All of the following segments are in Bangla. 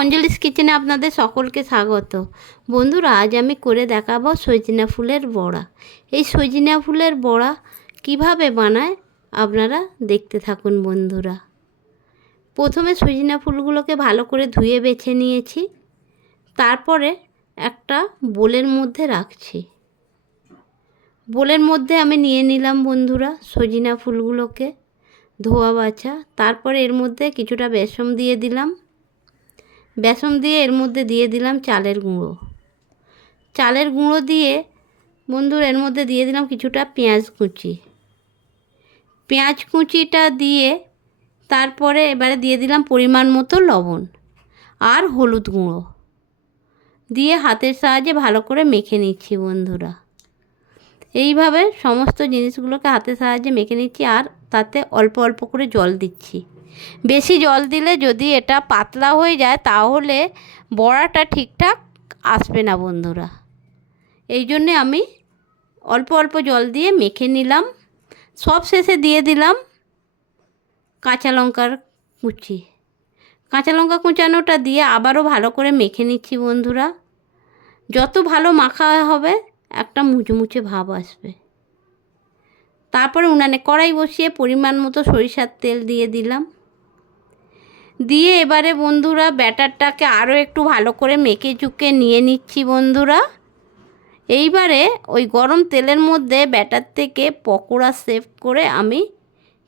অঞ্জলিস কিচেনে আপনাদের সকলকে স্বাগত। বন্ধুরা, আজ আমি করে দেখাবো সজনা ফুলের বড়া। এই সজনা ফুলের বড়া কিভাবে বানায় আপনারা দেখতে থাকুন বন্ধুরা। প্রথমে সজনা ফুলগুলোকে ভালো করে ধুয়ে বেছে নিয়েছি, তারপরে একটা বোলের মধ্যে রাখছি। বোলের মধ্যে আমি নিয়ে নিলাম বন্ধুরা সজনা ফুলগুলোকে ধোয়া বাছা। তারপরে এর মধ্যে কিছুটা বেসন দিয়ে দিলাম। বেসন দিয়ে এর মধ্যে দিয়ে দিলাম চালের গুঁড়ো। চালের গুঁড়ো দিয়ে বন্ধুরা এর মধ্যে দিয়ে দিলাম কিছুটা পেঁয়াজ কুচি। পেঁয়াজ কুচিটা দিয়ে তারপরে এবারে দিয়ে দিলাম পরিমাণ মতো লবণ আর হলুদ গুঁড়ো দিয়ে হাতের সাহায্যে ভালো করে মেখে নিচ্ছি বন্ধুরা। এইভাবে সমস্ত জিনিসগুলোকে হাতের সাহায্যে মেখে নিচ্ছি, আর তাতে অল্প অল্প করে জল দিচ্ছি। বেশি জল দিলে যদি এটা পাতলা হয়ে যায় তাহলে বড়াটা ঠিকঠাক আসবে না বন্ধুরা। এই জন্যে আমি অল্প অল্প জল দিয়ে মেখে নিলাম। সব শেষে দিয়ে দিলাম কাঁচা লঙ্কার কুচি। কাঁচা লঙ্কা কুচানোটা দিয়ে আবারও ভালো করে মেখে নিচ্ছি বন্ধুরা। যত ভালো মাখা হবে একটা মুচমুচে ভাব আসবে। তারপরে উনানে কড়াই বসিয়ে পরিমাণ মতো সরিষার তেল দিয়ে দিলাম। দিয়ে এবারে বন্ধুরা ব্যাটারটাকে আরও একটু ভালো করে মেখে চুকে নিয়ে নিচ্ছি বন্ধুরা। এইবারে ওই গরম তেলের মধ্যে ব্যাটার থেকে পকোড়া শেপ করে আমি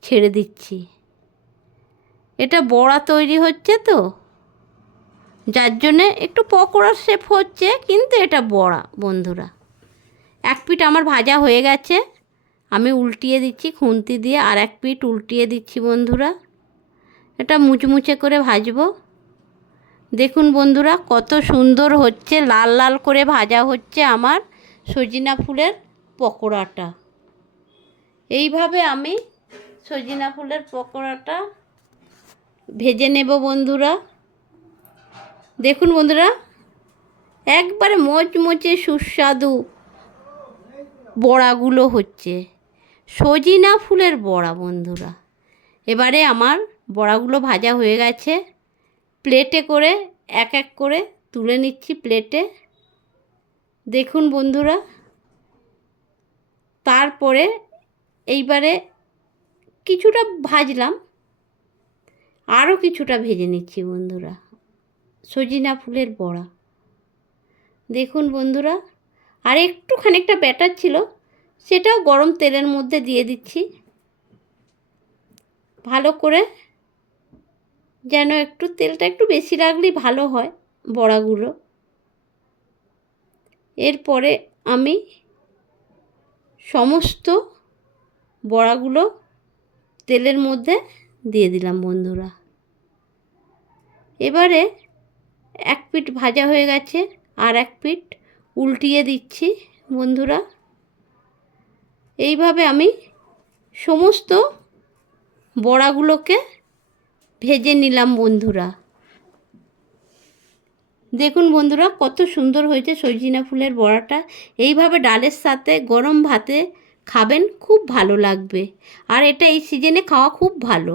ছেড়ে দিচ্ছি। এটা বড়া তৈরি হচ্ছে তো, যার জন্যে একটু পকোড়ার শেপ হচ্ছে, কিন্তু এটা বড়া বন্ধুরা। এক পিঠ আমার ভাজা হয়ে গেছে, আমি উল্টিয়ে দিচ্ছি খুন্তি দিয়ে, আর এক পিঠ উল্টিয়ে দিচ্ছি বন্ধুরা। এটা মুচমুচে করে ভাজবো। দেখুন বন্ধুরা কত সুন্দর হচ্ছে, লাল লাল করে ভাজা হচ্ছে আমার সজনা ফুলের পকোড়াটা। এইভাবে আমি সজনা ফুলের পকোড়াটা ভেজে নেব বন্ধুরা। দেখুন বন্ধুরা একবারে মচমচে সুস্বাদু বড়াগুলো হচ্ছে, সজনা ফুলের বড়া বন্ধুরা। এবারে আমার বড়াগুলো ভাজা হয়ে গেছে, প্লেটে করে এক এক করে তুলে নিচ্ছি প্লেটে। দেখুন বন্ধুরা, তারপরে এইবারে কিছুটা ভাজলাম, আরও কিছুটা ভেজে নিচ্ছি বন্ধুরা সজনা ফুলের বড়া। দেখুন বন্ধুরা, আর একটু খানিকটা ব্যাটার ছিল, সেটাও গরম তেলের মধ্যে দিয়ে দিচ্ছি ভালো করে, যেন একটু তেলটা একটু বেশি রাখলেই ভালো হয় বড়াগুলো। এরপরে আমি সমস্ত বড়াগুলো তেলের মধ্যে দিয়ে দিলাম বন্ধুরা। এবারে এক পিঠ ভাজা হয়ে গেছে, আর এক পিঠ উল্টিয়ে দিচ্ছি বন্ধুরা। এইভাবে আমি সমস্ত বড়াগুলোকে ভেজে নিলাম বন্ধুরা। দেখুন বন্ধুরা কত সুন্দর হয়েছে সজনা ফুলের বড়াটা। এইভাবে ডালের সাথে গরম ভাতে খাবেন, খুব ভালো লাগবে। আর এটা এই সিজনে খাওয়া খুব ভালো।